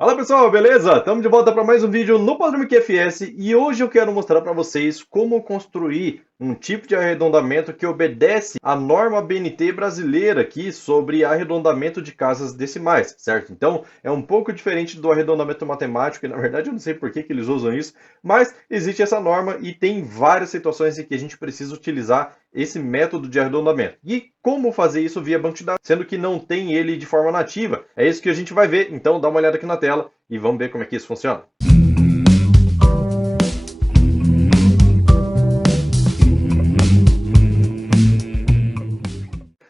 Fala pessoal, beleza? Estamos de volta para mais um vídeo no Podrome QFS e hoje eu quero mostrar para vocês como construir um tipo de arredondamento que obedece à norma BNT brasileira aqui sobre arredondamento de casas decimais, certo? Então é um pouco diferente do arredondamento matemático e na verdade eu não sei por que eles usam isso, mas existe essa norma e tem várias situações em que a gente precisa utilizar esse método de arredondamento. E como fazer isso via banco de dados, sendo que não tem ele de forma nativa. É isso que a gente vai ver, então dá uma olhada aqui na tela e vamos ver como é que isso funciona.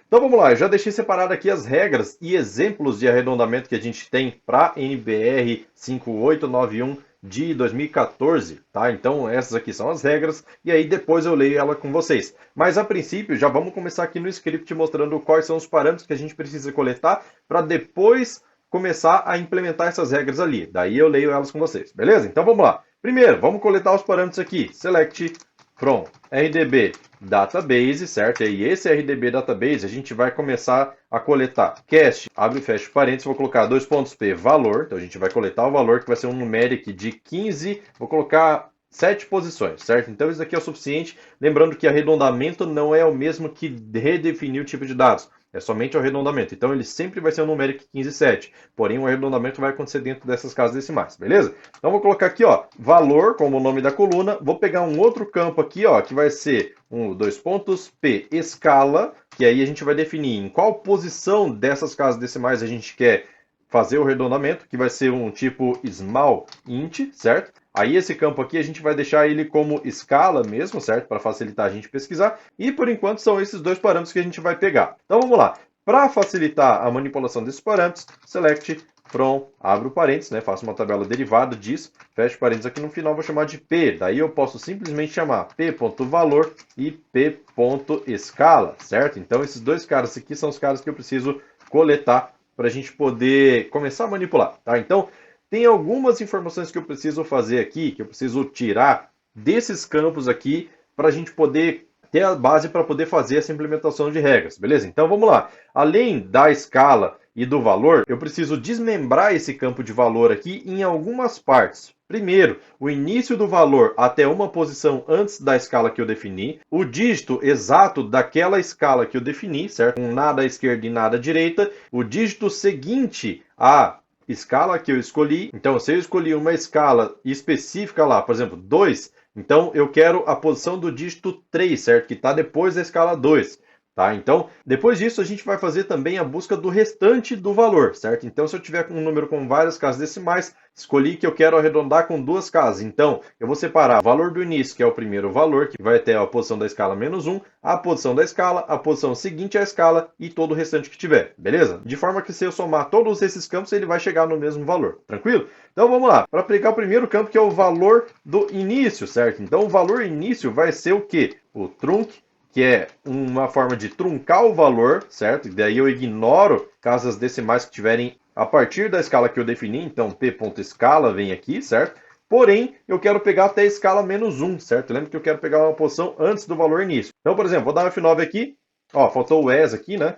Então vamos lá, eu já deixei separado aqui as regras e exemplos de arredondamento que a gente tem para NBR 5891 de 2014, tá? Então essas aqui são as regras e aí depois eu leio ela com vocês. Mas a princípio já vamos começar aqui no script mostrando quais são os parâmetros que a gente precisa coletar para depois começar a implementar essas regras ali. Daí eu leio elas com vocês, beleza? Então vamos lá. Primeiro, vamos coletar os parâmetros aqui. Select from RDB Database, certo? E esse RDB Database a gente vai começar a coletar cast, abre e fecha parênteses, vou colocar 2.p valor, então a gente vai coletar o valor que vai ser um numeric de 15, vou colocar 7 posições, certo? Então isso daqui é o suficiente, lembrando que arredondamento não é o mesmo que redefinir o tipo de dados. É somente o arredondamento. Então ele sempre vai ser um numeric 15,7. Porém, o arredondamento vai acontecer dentro dessas casas decimais, beleza? Então vou colocar aqui, ó, valor como o nome da coluna. Vou pegar um outro campo aqui, ó, que vai ser dois pontos, P, escala, que aí a gente vai definir em qual posição dessas casas decimais a gente quer fazer o arredondamento, que vai ser um tipo small int, certo? Aí esse campo aqui a gente vai deixar ele como escala mesmo, certo? Para facilitar a gente pesquisar. E por enquanto são esses dois parâmetros que a gente vai pegar. Então vamos lá. Para facilitar a manipulação desses parâmetros, select from, abro parênteses, né? Faço uma tabela derivada disso, fecho parênteses aqui no final, vou chamar de P. Daí eu posso simplesmente chamar P.valor e P.escala, certo? Então esses dois caras aqui são os caras que eu preciso coletar para a gente poder começar a manipular, tá? Então tem algumas informações que eu preciso fazer aqui, que eu preciso tirar desses campos aqui para a gente poder ter a base para poder fazer essa implementação de regras, beleza? Então vamos lá. Além da escala e do valor, eu preciso desmembrar esse campo de valor aqui em algumas partes. Primeiro, o início do valor até uma posição antes da escala que eu defini, o dígito exato daquela escala que eu defini, certo? Com nada à esquerda e nada à direita, o dígito seguinte a escala que eu escolhi. Então, se eu escolhi uma escala específica lá, por exemplo, 2, então eu quero a posição do dígito 3, certo? Que está depois da escala 2. Tá? Então, depois disso, a gente vai fazer também a busca do restante do valor, certo? Então, se eu tiver um número com várias casas decimais, escolhi que eu quero arredondar com duas casas. Então, eu vou separar o valor do início, que é o primeiro valor, que vai ter a posição da escala menos 1, a posição da escala, a posição seguinte à escala e todo o restante que tiver, beleza? De forma que se eu somar todos esses campos, ele vai chegar no mesmo valor, tranquilo? Então, vamos lá. Para aplicar o primeiro campo, que é o valor do início, certo? Então, o valor início vai ser o quê? O trunc, que é uma forma de truncar o valor, certo? E daí eu ignoro casas decimais que tiverem a partir da escala que eu defini, então p.escala vem aqui, certo? Porém, eu quero pegar até a escala menos 1, certo? Lembra que eu quero pegar uma posição antes do valor início. Então, por exemplo, vou dar um F9 aqui, ó, faltou o as aqui, né?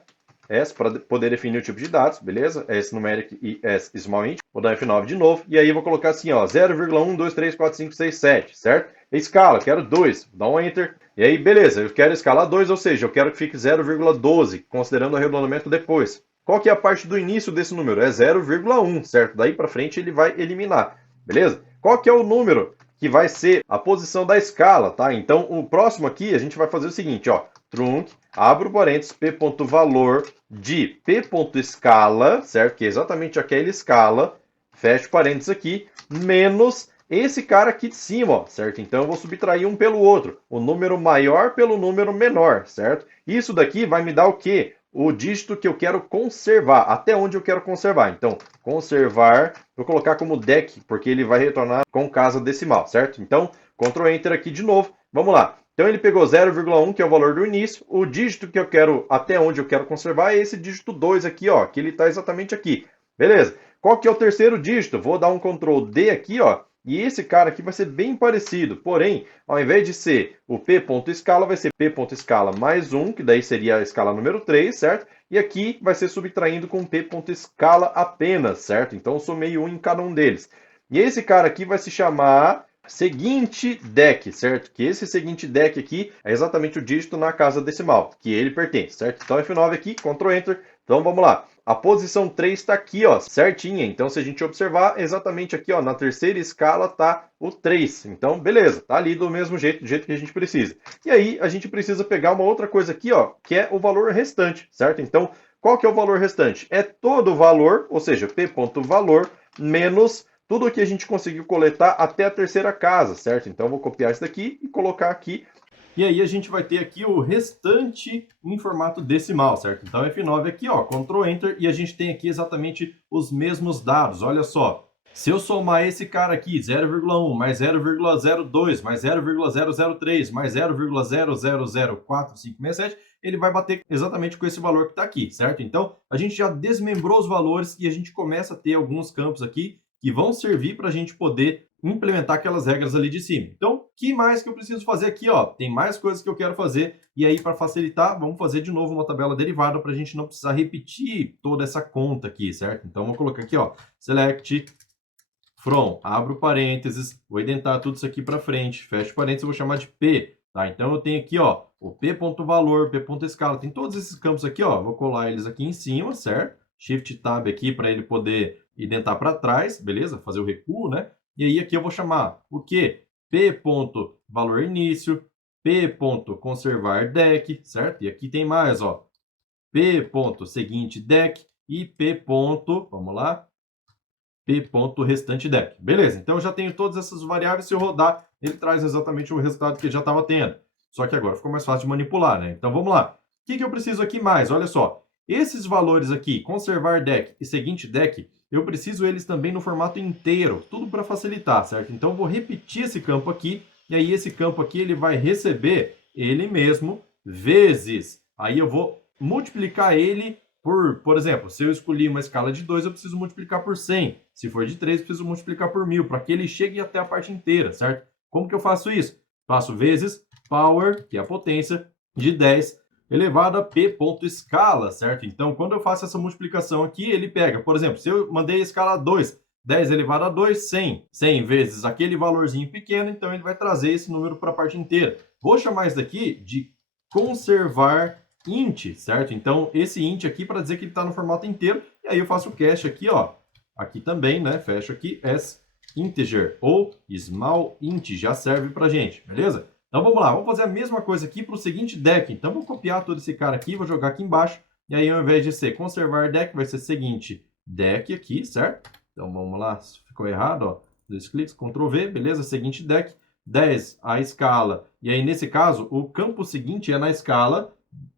As para poder definir o tipo de dados, beleza? As numeric e as small int. Vou dar F9 de novo e aí vou colocar assim, ó, 0,1, 2, 3, 4, 5, 6, 7, certo? Escala, quero 2, dá um enter. E aí, beleza, eu quero escalar 2, ou seja, eu quero que fique 0,12, considerando o arredondamento depois. Qual que é a parte do início desse número? É 0,1, certo? Daí para frente ele vai eliminar, beleza? Qual que é o número que vai ser a posição da escala, tá? Então, o próximo aqui, a gente vai fazer o seguinte, ó, trunc, abro parênteses, p.valor de p.escala, certo? Que é exatamente aquela escala, fecho parênteses aqui, menos esse cara aqui de cima, ó, certo? Então eu vou subtrair um pelo outro, o número maior pelo número menor, certo? Isso daqui vai me dar o quê? O dígito que eu quero conservar, até onde eu quero conservar. Então, conservar, vou colocar como DEC, porque ele vai retornar com casa decimal, certo? Então, Ctrl Enter aqui de novo, vamos lá. Então ele pegou 0,1, que é o valor do início, o dígito que eu quero, até onde eu quero conservar, é esse dígito 2 aqui, ó, que ele está exatamente aqui. Beleza. Qual que é o terceiro dígito? Vou dar um Ctrl D aqui, ó, E esse cara aqui vai ser bem parecido, porém, ao invés de ser o p.escala, vai ser p.escala mais 1, que daí seria a escala número 3, certo? E aqui vai ser subtraindo com p.escala apenas, certo? Então eu somei 1 em cada um deles. E esse cara aqui vai se chamar seguinte deck, certo? Que esse seguinte deck aqui é exatamente o dígito na casa decimal, que ele pertence, certo? Então F9 aqui, Ctrl Enter. Então vamos lá. A posição 3 está aqui, ó, certinha. Então se a gente observar, exatamente aqui, ó, na terceira escala tá o 3. Então beleza, tá ali do mesmo jeito, do jeito que a gente precisa. E aí a gente precisa pegar uma outra coisa aqui, ó, que é o valor restante, certo? Então qual que é o valor restante? É todo o valor, ou seja, p.valor menos tudo que a gente conseguiu coletar até a terceira casa, certo? Então eu vou copiar isso daqui e colocar aqui. E aí a gente vai ter aqui o restante em formato decimal, certo? Então F9 aqui, ó, Ctrl Enter, e a gente tem aqui exatamente os mesmos dados. Olha só, se eu somar esse cara aqui, 0,1 mais 0,02 mais 0,003 mais 0,004567, ele vai bater exatamente com esse valor que está aqui, certo? Então a gente já desmembrou os valores e a gente começa a ter alguns campos aqui que vão servir para a gente poder implementar aquelas regras ali de cima. Então, o que mais que eu preciso fazer aqui? Ó? Tem mais coisas que eu quero fazer, e aí para facilitar, vamos fazer de novo uma tabela derivada para a gente não precisar repetir toda essa conta aqui, certo? Então, vou colocar aqui, ó, select from, abro parênteses, vou identar tudo isso aqui para frente, fecho parênteses, eu vou chamar de P, tá? Então, eu tenho aqui, ó, o P.valor, P.escala, tem todos esses campos aqui, ó, vou colar eles aqui em cima, certo? Shift Tab aqui para ele poder identar para trás, beleza? Fazer o recuo, né? E aí aqui eu vou chamar o quê? P.valor início, P.conservar deck, certo? E aqui tem mais, ó, P.seguinte deck e P. Vamos lá, P. restante deck. Beleza, então eu já tenho todas essas variáveis, se eu rodar, ele traz exatamente o resultado que ele já estava tendo. Só que agora ficou mais fácil de manipular, né? Então vamos lá. O que eu preciso aqui mais? Olha só, esses valores aqui, conservar deck e seguinte deck, eu preciso eles também no formato inteiro, tudo para facilitar, certo? Então eu vou repetir esse campo aqui, e aí esse campo aqui ele vai receber ele mesmo vezes. Aí eu vou multiplicar ele por exemplo, se eu escolhi uma escala de 2, eu preciso multiplicar por 100. Se for de 3, eu preciso multiplicar por 1000, para que ele chegue até a parte inteira, certo? Como que eu faço isso? Faço vezes power, que é a potência, de 10 elevado a p.escala, certo? Então, quando eu faço essa multiplicação aqui, ele pega, por exemplo, se eu mandei a escala 2, 10 elevado a 2, 100. 100 vezes aquele valorzinho pequeno, então ele vai trazer esse número para a parte inteira. Vou chamar isso daqui de conservar int, certo? Então, esse int aqui para dizer que ele está no formato inteiro, e aí eu faço o cache aqui, ó, aqui também, né? Fecho aqui, as integer, ou small int, já serve para gente, beleza? Então, vamos lá, vamos fazer a mesma coisa aqui para o seguinte deck. Então, vou copiar todo esse cara aqui, vou jogar aqui embaixo, e aí ao invés de ser conservar deck, vai ser seguinte deck aqui, certo? Então, vamos lá, ficou errado, ó, 2 cliques, Ctrl V, beleza? Seguinte deck, 10 a escala, e aí nesse caso, o campo seguinte é na escala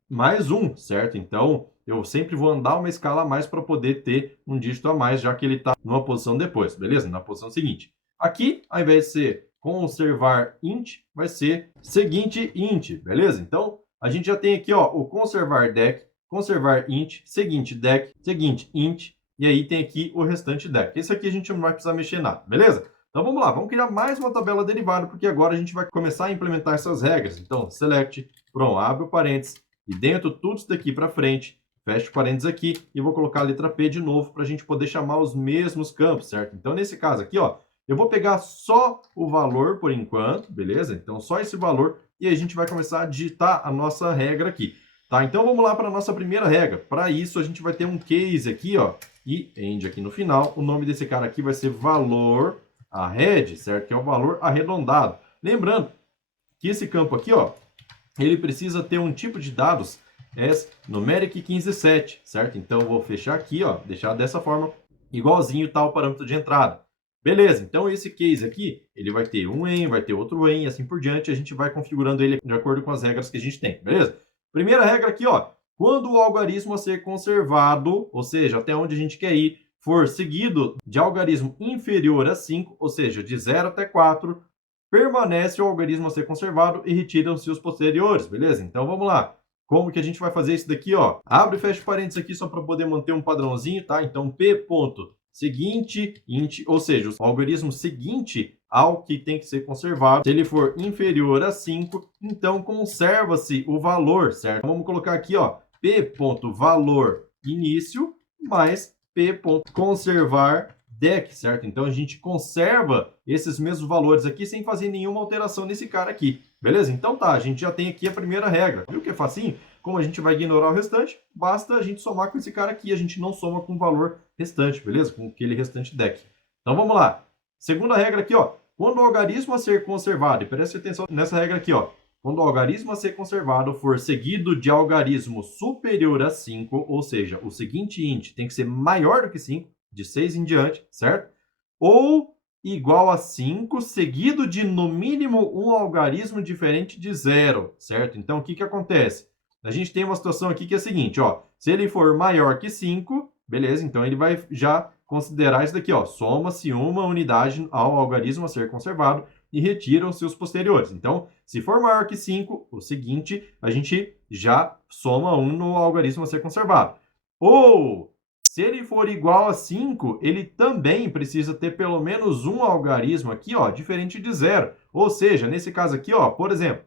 mais 1, certo? Então, eu sempre vou andar uma escala a mais para poder ter um dígito a mais, já que ele está numa posição depois, beleza? Na posição seguinte. Aqui, ao invés de ser conservar int, vai ser seguinte int, beleza? Então, a gente já tem aqui, ó, o conservar deck, conservar int, seguinte deck, seguinte int, e aí tem aqui o restante deck. Esse aqui a gente não vai precisar mexer nada, beleza? Então, vamos lá, vamos criar mais uma tabela derivada, porque agora a gente vai começar a implementar essas regras. Então, select, pronto, abre o parênteses, e dentro tudo isso daqui para frente, fecho parênteses aqui e vou colocar a letra P de novo para a gente poder chamar os mesmos campos, certo? Então, nesse caso aqui, ó, eu vou pegar só o valor por enquanto, beleza? Então, só esse valor e aí a gente vai começar a digitar a nossa regra aqui, tá? Então, vamos lá para a nossa primeira regra. Para isso, a gente vai ter um case aqui, ó, e end aqui no final. O nome desse cara aqui vai ser valor arred, certo? Que é o valor arredondado. Lembrando que esse campo aqui, ó, ele precisa ter um tipo de dados as numeric 157, certo? Então, eu vou fechar aqui, ó, deixar dessa forma, igualzinho tá o parâmetro de entrada. Beleza, então esse case aqui, ele vai ter um en, vai ter outro en, e assim por diante, a gente vai configurando ele de acordo com as regras que a gente tem, beleza? Primeira regra aqui, ó, quando o algarismo a ser conservado, ou seja, até onde a gente quer ir, for seguido de algarismo inferior a 5, ou seja, de 0 até 4, permanece o algarismo a ser conservado e retiram-se os posteriores, beleza? Então, vamos lá. Como que a gente vai fazer isso daqui, ó? Abre e fecha parênteses aqui só para poder manter um padrãozinho, tá? Então, P. seguinte int, ou seja, o algarismo seguinte ao que tem que ser conservado, se ele for inferior a 5, então conserva-se o valor, certo? Então, vamos colocar aqui, ó, p.valor início mais p.conservar DEC, certo? Então a gente conserva esses mesmos valores aqui sem fazer nenhuma alteração nesse cara aqui, beleza? Então tá, a gente já tem aqui a primeira regra. Viu que é facinho? Como a gente vai ignorar o restante, basta a gente somar com esse cara aqui, a gente não soma com o valor restante, beleza? Com aquele restante DEC. Então vamos lá. Segunda regra aqui, ó. Quando o algarismo a ser conservado, e preste atenção nessa regra aqui, ó. Quando o algarismo a ser conservado for seguido de algarismo superior a 5, ou seja, o seguinte int tem que ser maior do que 5, de 6 em diante, certo? Ou igual a 5, seguido de, no mínimo, um algarismo diferente de 0, certo? Então, o que acontece? A gente tem uma situação aqui que é a seguinte, ó. Se ele for maior que 5, beleza, então ele vai já considerar isso daqui, ó. Soma-se uma unidade ao algarismo a ser conservado e retiram-se os posteriores. Então, se for maior que 5, o seguinte, a gente já soma 1 no algarismo a ser conservado. Ou, se ele for igual a 5, ele também precisa ter pelo menos um algarismo aqui, ó, diferente de 0. Ou seja, nesse caso aqui, ó, por exemplo,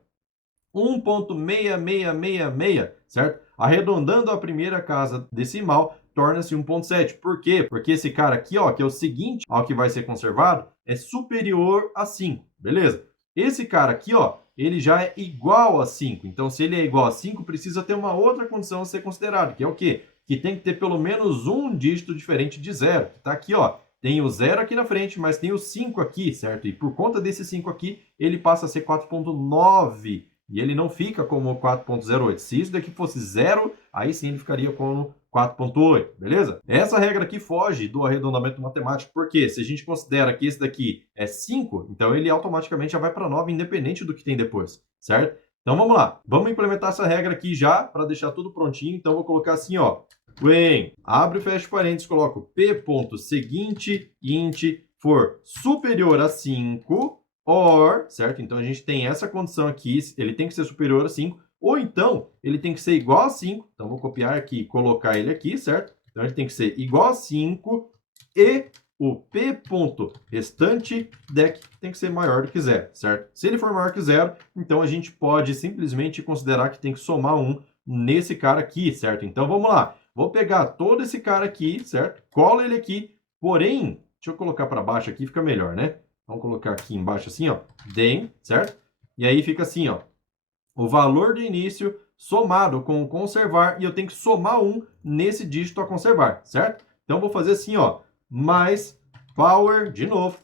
1.6666, certo? Arredondando a primeira casa decimal, torna-se 1.7. Por quê? Porque esse cara aqui, ó, que é o seguinte ao que vai ser conservado, é superior a 5, beleza? Esse cara aqui, ó, ele já é igual a 5. Então, se ele é igual a 5, precisa ter uma outra condição a ser considerada, que é o quê? Que tem que ter pelo menos um dígito diferente de 0. Que tá aqui, ó. Tem o 0 aqui na frente, mas tem o 5 aqui, certo? E por conta desse 5 aqui, ele passa a ser 4.9. E ele não fica como 4.08. Se isso daqui fosse 0, aí sim ele ficaria como 4.8, beleza? Essa regra aqui foge do arredondamento matemático, porque se a gente considera que esse daqui é 5, então ele automaticamente já vai para 9, independente do que tem depois, certo? Então vamos lá, vamos implementar essa regra aqui já, para deixar tudo prontinho. Então vou colocar assim, ó, when, abre e fecha parênteses, coloco p.seguinte int for superior a 5, or, certo? Então a gente tem essa condição aqui, ele tem que ser superior a 5, ou então ele tem que ser igual a 5. Então vou copiar aqui e colocar ele aqui, certo? Então ele tem que ser igual a 5 e o p.restante DEC tem que ser maior do que 0, certo? Se ele for maior que 0, então a gente pode simplesmente considerar que tem que somar 1 nesse cara aqui, certo? Então vamos lá. Vou pegar todo esse cara aqui, certo? Colo ele aqui, porém, deixa eu colocar para baixo aqui, fica melhor, né? Vamos colocar aqui embaixo assim, ó, then, certo? E aí fica assim, ó, o valor do início somado com o conservar, e eu tenho que somar 1 nesse dígito a conservar, certo? Então, vou fazer assim, ó, mais power, de novo,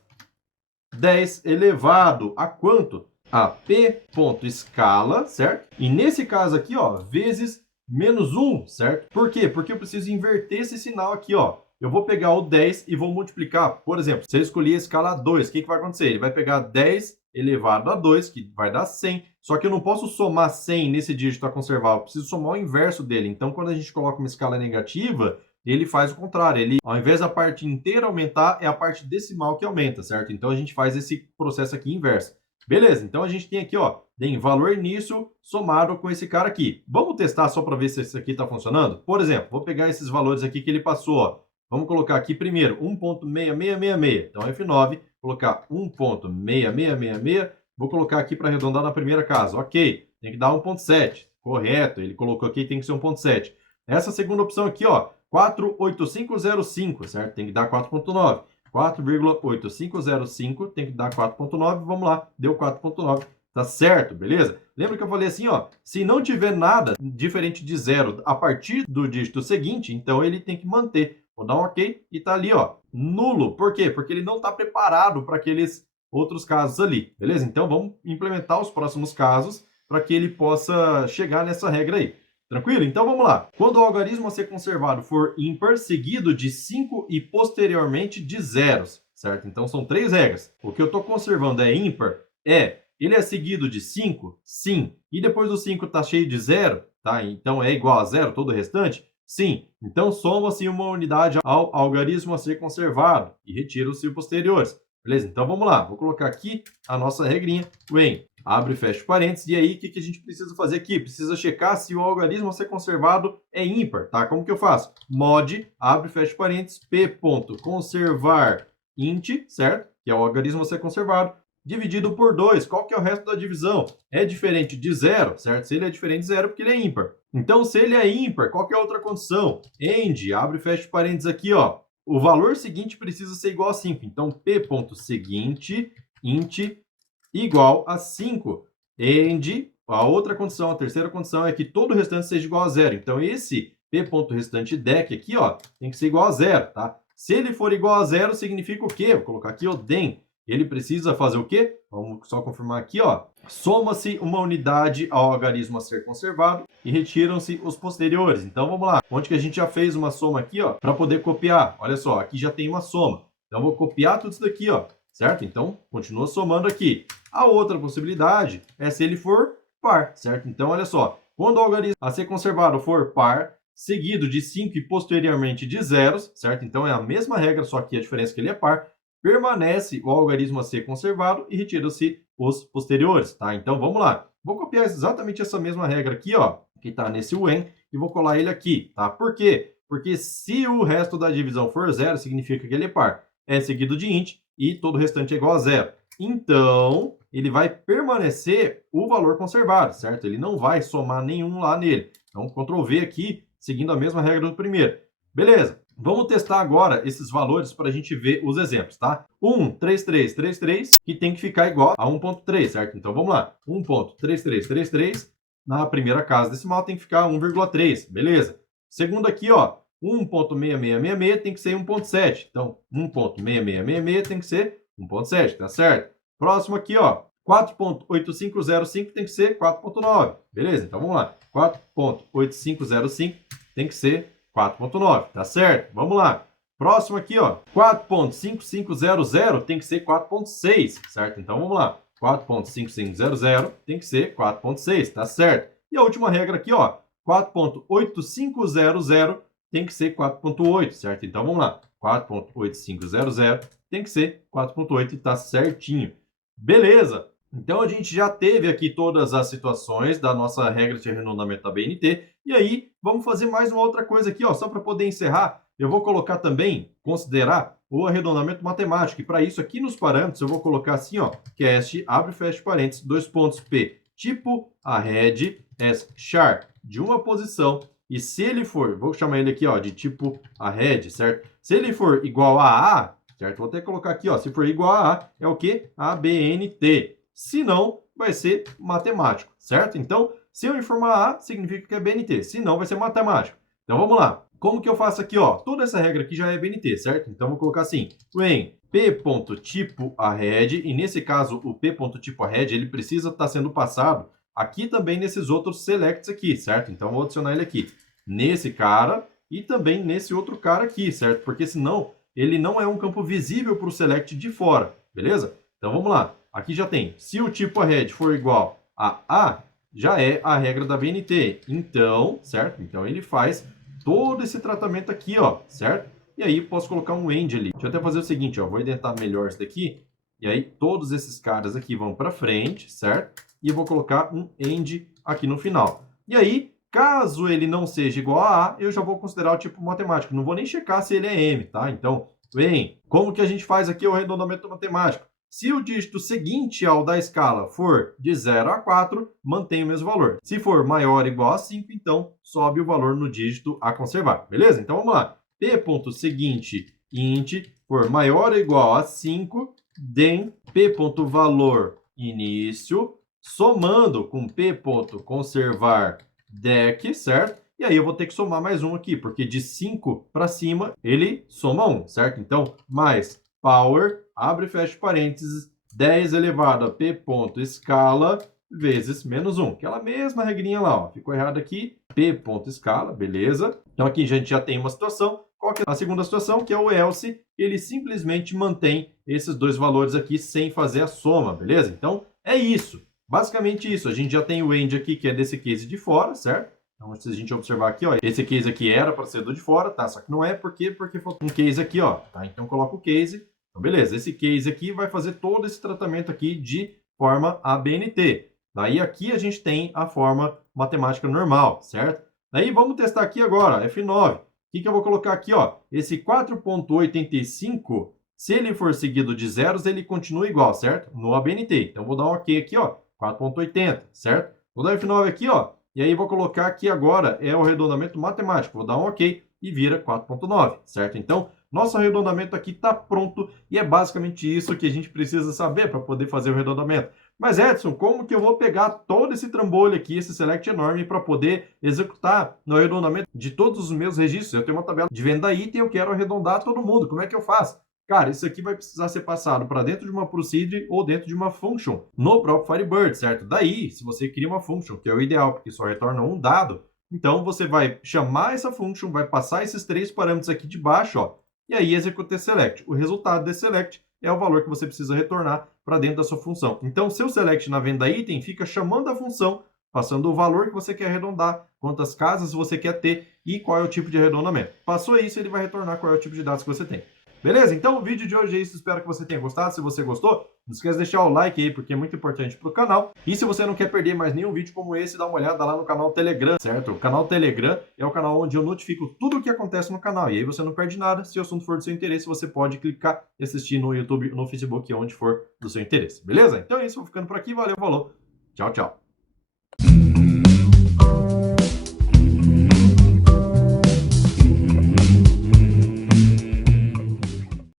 10 elevado a quanto? A p.escala, certo? E nesse caso aqui, ó, vezes menos 1, certo? Por quê? Porque eu preciso inverter esse sinal aqui, ó. Eu vou pegar o 10 e vou multiplicar. Por exemplo, se eu escolher a escala 2, o que vai acontecer? Ele vai pegar 10 elevado a 2, que vai dar 100. Só que eu não posso somar 100 nesse dígito a conservar. Eu preciso somar o inverso dele. Então, quando a gente coloca uma escala negativa, ele faz o contrário. Ele, ao invés da parte inteira aumentar, é a parte decimal que aumenta, certo? Então, a gente faz esse processo aqui inverso. Beleza, então a gente tem aqui, ó, tem valor início somado com esse cara aqui. Vamos testar só para ver se esse aqui está funcionando? Por exemplo, vou pegar esses valores aqui que ele passou, ó. Vamos colocar aqui primeiro 1.6666. Então, F9, colocar 1.6666. Vou colocar aqui para arredondar na primeira casa. Ok, tem que dar 1.7. Correto, ele colocou aqui, tem que ser 1.7. Essa segunda opção aqui, ó, 48505, certo? Tem que dar 4.9. 4,8505 tem que dar 4.9. Vamos lá, deu 4.9. Tá certo, beleza? Lembra que eu falei assim, ó, se não tiver nada diferente de 0 a partir do dígito seguinte, então ele tem que manter. Vou dar um ok e tá ali, ó, nulo. Por quê? Porque ele não está preparado para aqueles outros casos ali, beleza? Então vamos implementar os próximos casos para que ele possa chegar nessa regra aí. Tranquilo? Então vamos lá. Quando o algarismo a ser conservado for ímpar, seguido de 5 e posteriormente de zeros, certo? Então são 3 regras. O que eu estou conservando é ímpar, ele é seguido de 5? Sim. E depois do 5 está cheio de 0, tá? Então é igual a 0 todo o restante? Sim. Então soma-se uma unidade ao algarismo a ser conservado e retira-se os posteriores. Beleza? Então vamos lá, vou colocar aqui a nossa regrinha, when, abre e fecha parênteses, e aí o que a gente precisa fazer aqui? Precisa checar se o algarismo a ser conservado é ímpar, tá? Como que eu faço? Mod, abre e fecha parênteses, p.conservar int, certo? Que é o algarismo a ser conservado, dividido por 2. Qual que é o resto da divisão? É diferente de zero, certo? Se ele é diferente de zero, porque ele é ímpar. Então, se ele é ímpar, qual que é a outra condição? End, abre e fecha parênteses aqui, ó. O valor seguinte precisa ser igual a 5. Então, p.seguinte, int, igual a 5. End, a outra condição, a terceira condição é que todo o restante seja igual a zero. Então, esse p.restante dec aqui, ó, tem que ser igual a zero, tá? Se ele for igual a zero, significa o quê? Vou colocar aqui o den. Ele precisa fazer o quê? Vamos só confirmar aqui, ó. Soma-se uma unidade ao algarismo a ser conservado e retiram-se os posteriores. Então, vamos lá. Onde que a gente já fez uma soma aqui, ó, para poder copiar. Olha só, aqui já tem uma soma. Então, vou copiar tudo isso daqui, ó, certo? Então, continua somando aqui. A outra possibilidade é se ele for par, certo? Então, olha só. Quando o algarismo a ser conservado for par, seguido de 5 e posteriormente de zeros, certo? Então, é a mesma regra, só que a diferença é que ele é par. Permanece o algarismo a ser conservado e retira-se os posteriores, tá? Então, vamos lá. Vou copiar exatamente essa mesma regra aqui, ó, que está nesse when, e vou colar ele aqui, tá? Por quê? Porque se o resto da divisão for zero, significa que ele é par. É seguido de int e todo o restante é igual a zero. Então, ele vai permanecer o valor conservado, certo? Ele não vai somar nenhum lá nele. Então, Ctrl V aqui, seguindo a mesma regra do primeiro. Beleza. Vamos testar agora esses valores para a gente ver os exemplos, tá? 1,3333, que tem que ficar igual a 1,3, certo? Então, vamos lá. 1,3333, na primeira casa decimal tem que ficar 1,3, beleza? Segundo aqui, ó, 1,6666 tem que ser 1,7. Então, 1,6666 tem que ser 1,7, tá certo? Próximo aqui, ó, 4,8505 tem que ser 4,9, beleza? Então, vamos lá. 4,8505 tem que ser 4,9, tá certo? Vamos lá. Próximo aqui, ó, 4,5500 tem que ser 4,6, certo? Então, vamos lá. 4,5500 tem que ser 4,6, tá certo? E a última regra aqui, ó, 4,8500 tem que ser 4,8, certo? Então, vamos lá. 4,8500 tem que ser 4,8 e tá certinho. Beleza! Então, a gente já teve aqui todas as situações da nossa regra de arredondamento da BNT. E aí, vamos fazer mais uma outra coisa aqui, ó, só para poder encerrar. Eu vou colocar também, considerar o arredondamento matemático. E para isso, aqui nos parâmetros, eu vou colocar assim, ó, cast, abre e fecha parênteses, 2 pontos P, tipo arred as char, de uma posição. E se ele for, vou chamar ele aqui, ó, de tipo arred, certo? Se ele for igual a A, certo? Vou até colocar aqui, ó, se for igual a A, é o quê? ABNT. Se não, vai ser matemático, certo? Então, se eu informar A, significa que é BNT. Se não, vai ser matemático. Então, vamos lá. Como que eu faço aqui, ó? Toda essa regra aqui já é BNT, certo? Então, vou colocar assim, when p.tipo_arred, e nesse caso, o p.tipo_arred, ele precisa estar sendo passado aqui também nesses outros selects aqui, certo? Então, vou adicionar ele aqui nesse cara e também nesse outro cara aqui, certo? Porque senão, ele não é um campo visível para o select de fora, beleza? Então, vamos lá. Aqui já tem, se o tipo arred for igual a A, já é a regra da BNT. Então, certo? Então, ele faz todo esse tratamento aqui, ó, certo? E aí, posso colocar um end ali. Deixa eu até fazer o seguinte, ó, vou indentar melhor isso daqui. E aí, todos esses caras aqui vão para frente, certo? E eu vou colocar um end aqui no final. E aí, caso ele não seja igual a A, eu já vou considerar o tipo matemático. Não vou nem checar se ele é M, tá? Então, bem, como que a gente faz aqui o arredondamento matemático? Se o dígito seguinte ao da escala for de 0 a 4, mantém o mesmo valor. Se for maior ou igual a 5, então sobe o valor no dígito a conservar. Beleza? Então vamos lá. P.seguinte int for maior ou igual a 5, then P.valor início, somando com P.conservar dec, certo? E aí eu vou ter que somar mais um aqui, porque de 5 para cima ele soma 1, certo? Então, mais power, abre e fecha parênteses, 10 elevado a p ponto escala vezes menos 1. Aquela mesma regrinha lá, ó. Ficou errado aqui, p ponto escala, beleza? Então aqui a gente já tem uma situação. Qual que é a segunda situação? Que é o else, ele simplesmente mantém esses dois valores aqui sem fazer a soma, beleza? Então é isso. Basicamente isso. A gente já tem o end aqui, que é desse case de fora, certo? Então, se a gente observar aqui, ó, esse case aqui era para ser do de fora, tá? Só que não é, por quê? Porque falta um case aqui, ó, tá? Então, coloca o case Então, beleza, esse case aqui vai fazer todo esse tratamento aqui de forma ABNT. Daí aqui a gente tem a forma matemática normal, certo? Daí vamos testar aqui agora, F9. O que eu vou colocar aqui, ó? Esse 4,85, se ele for seguido de zeros, ele continua igual, certo? No ABNT. Então, vou dar um OK aqui, ó, 4,80, certo? Vou dar F9 aqui, ó, e aí vou colocar aqui agora, é o arredondamento matemático. Vou dar um OK e vira 4,9, certo? Então, nosso arredondamento aqui está pronto e é basicamente isso que a gente precisa saber para poder fazer o arredondamento. Mas, Edson, como que eu vou pegar todo esse trambolho aqui, esse select enorme, para poder executar no arredondamento de todos os meus registros? Eu tenho uma tabela de venda item e eu quero arredondar todo mundo. Como é que eu faço? Cara, isso aqui vai precisar ser passado para dentro de uma procedure ou dentro de uma function no próprio Firebird, certo? Daí, se você cria uma function, que é o ideal, porque só retorna um dado, então você vai chamar essa function, vai passar esses 3 parâmetros aqui de baixo, ó, e aí executa esse select. O resultado desse select é o valor que você precisa retornar para dentro da sua função. Então, seu select na venda item fica chamando a função, passando o valor que você quer arredondar, quantas casas você quer ter e qual é o tipo de arredondamento. Passou isso, ele vai retornar qual é o tipo de dados que você tem. Beleza? Então o vídeo de hoje é isso, espero que você tenha gostado. Se você gostou, não esqueça de deixar o like aí, porque é muito importante para o canal. E se você não quer perder mais nenhum vídeo como esse, dá uma olhada lá no canal Telegram, certo? O canal Telegram é o canal onde eu notifico tudo o que acontece no canal. E aí você não perde nada. Se o assunto for do seu interesse, você pode clicar e assistir no YouTube, no Facebook, onde for do seu interesse. Beleza? Então é isso, vou ficando por aqui. Valeu, falou. Tchau, tchau.